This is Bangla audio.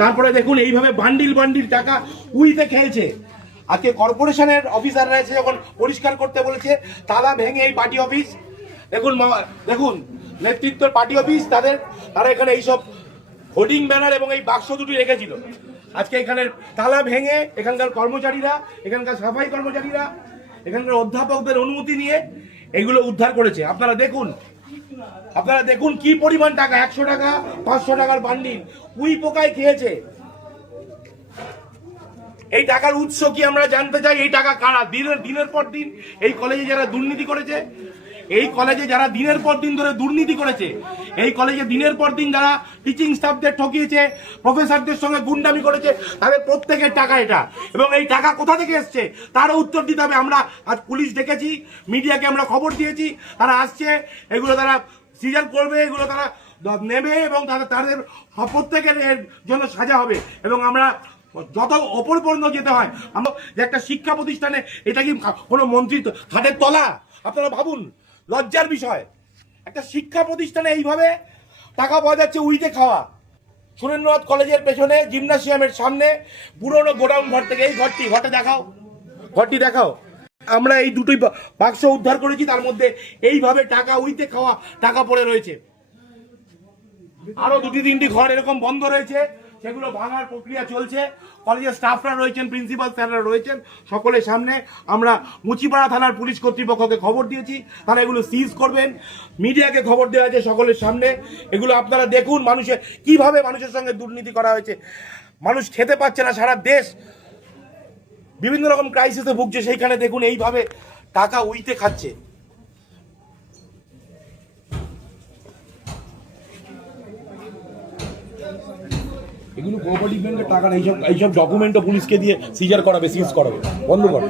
তারপরে দেখুন এইভাবে বান্ডিল বান্ডিল টাকা উইতে খেয়েছে। আজকে কর্পোরেশনের অফিসাররা এসে যখন পরিষ্কার করতে বলেছে, তালা ভেঙে এই পার্টি অফিস, দেখুন দেখুন নেতৃত্বের পার্টি অফিস, তারা এখানে এইসব হোর্ডিং ব্যানার এবং এই বাক্স দুটি রেখেছিল। আজকে এখানে তালা ভেঙে এখানকার কর্মচারীরা, এখানকার সাফাই কর্মচারীরা, এখানকার অধ্যাপকদের অনুমতি নিয়ে এগুলো উদ্ধার করেছে। আপনারা দেখুন কি পরিমাণ টাকা, 100 টাকা 500 টাকার বান্ডিল উই পোকায় খেয়েছে। এই টাকার উৎস কি আমরা জানতে চাই। এই টাকা কারা? দিনের পর দিন এই কলেজে যারা দুর্নীতি করেছে, এই কলেজে যারা দিনের পর দিন ধরে দুর্নীতি করেছে, এই কলেজে দিনের পর দিন যারা টিচিং স্টাফদের ঠকিয়েছে, প্রফেসরদের সঙ্গে গুন্ডামি করেছে, তাদের প্রত্যেকের টাকা এটা। এবং এই টাকা কোথা থেকে এসছে তারও উত্তর দিতে হবে। আমরা আজ পুলিশ ডেকেছি, মিডিয়াকে আমরা খবর দিয়েছি, তারা আসছে, এগুলো তারা সিজার করবে, এগুলো তারা নেবে এবং তাদের প্রত্যেকের জন্য সাজা হবে। এবং আমরা যত ওপর পর্যন্ত যেতে হয়, আমরা যে একটা শিক্ষা প্রতিষ্ঠানে, এটা কি কোনো মন্ত্রীর হাতের তলা? আপনারা ভাবুন, লজ্জার বিষয়। একটা শিক্ষা প্রতিষ্ঠানে এইভাবে টাকা পাওয়া যাচ্ছে উইতে খাওয়া। সুরেন্দ্রনাথ কলেজের পেছনে জিমনাসিয়ামের সামনে পুরনো গোডাউন ঘর থেকে, এই ঘরটি দেখাও। আমরা এই দুটোই বাক্স উদ্ধার করেছি, তার মধ্যে এইভাবে টাকা উইতে খাওয়া টাকা পড়ে রয়েছে। আরো 2-3টি ঘর এরকম বন্ধ রয়েছে, সেগুলো ভাঙার প্রক্রিয়া চলছে। কলেজের স্টাফরা রয়েছেন, প্রিন্সিপাল স্যাররা রয়েছেন, সকলের সামনে আমরা মুচিপাড়া থানার পুলিশ কর্তৃপক্ষকে খবর দিয়েছি, তারা এগুলো সিজ করবেন। মিডিয়াকে খবর দেওয়া হয়েছে সকলের সামনে। এগুলো আপনারা দেখুন কিভাবে মানুষের সঙ্গে দুর্নীতি করা হয়েছে। মানুষ খেতে পাচ্ছে না, সারা দেশ বিভিন্ন রকম ক্রাইসিসে ভুগছে, সেইখানে দেখুন এইভাবে টাকা উইতে খাচ্ছে। এগুলো কোঅপারেটিভ ব্যাংকের টাকা না, এইসব ডকুমেন্টও পুলিশকে দিয়ে সিজার করাবে, সিজ করাবে, বন্ধ করবে।